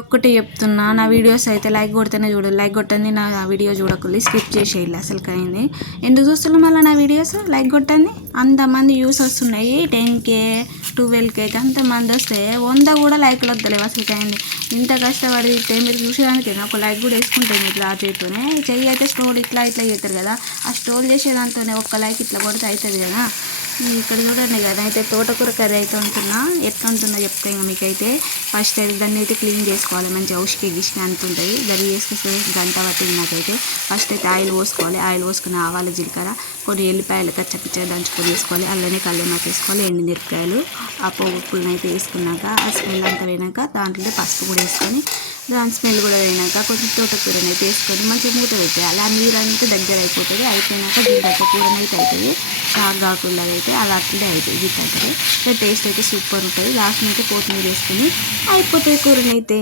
ఒక్కటే చెప్తున్నా, నా వీడియోస్ అయితే లైక్ కొడితేనే చూడు, లైక్ కొట్టండి. నా వీడియో చూడకుండా స్కిప్ చేసేయాలి. అసలు అయింది ఎందుకు చూస్తున్నాం మళ్ళీ నా వీడియోస్ లైక్ కొట్టండి. అంతమంది వ్యూస్ వస్తున్నాయి, 10K 12K అంతమంది వస్తే 100 కూడా లైక్లు వద్దలేవు. అసలు అయింది ఇంత కష్టపడితే మీరు చూసేదానికి ఒక లైక్ కూడా వేసుకుంటే మీరు ఆ చేతితోనే చెయ్యి అయితే స్టోర్ ఇట్లా చేస్తారు కదా, ఆ స్టోర్ చేసేదాంతోనే ఒక్క లైక్ ఇట్లా కొడితే అవుతుంది కదా. ఇక్కడ చూడండి కదా, అయితే తోటకూర కర్రీ అయితే ఉంటున్నా, ఎట్లా ఉంటుందో చెప్తే మీకైతే ఫస్ట్ అయితే దాన్ని అయితే క్లీన్ చేసుకోవాలి. మంచిగా ఉసికి గిసికి అంటుంటుంది, దాన్ని చేసుకొస్తే గంట పట్టింది నాకైతే. ఫస్ట్ అయితే ఆయిల్ పోసుకోవాలి, ఆయిల్ పోసుకుని ఆవాలు జీలకర్ర కొన్ని ఎల్లిపాయలు కచ్చపిచ్చగా దంచుకొని వేసుకోవాలి. అల్లనే కల్లేమాకు వేసుకోవాలి, ఎండు మిరపకాయలు ఆ పువ్వులను అయితే వేసుకున్నాక ఆ స్మెల్ అంతా పోయినాక దాంట్లో పసుపు కూడా వేసుకొని దాని స్మెల్ కూడా పోయినాక కొంచెం తోటకూరని అయితే వేసుకొని మంచిగా మూత పెట్టేయాలి. ఆ నీరంతా దగ్గర అయిపోతుంది. అయిపోయినాక దీని దగ్గర కూరని అయితే అవుతుంది, షాక్ కాకుండా అయితే అలా అట్లే అవుతుంది. ఇది టేస్ట్ అయితే సూపర్ ఉంటుంది. లాస్ట్ అయితే కొత్తిమీర వేసుకొని అయిపోతుంది కూరని అయితే.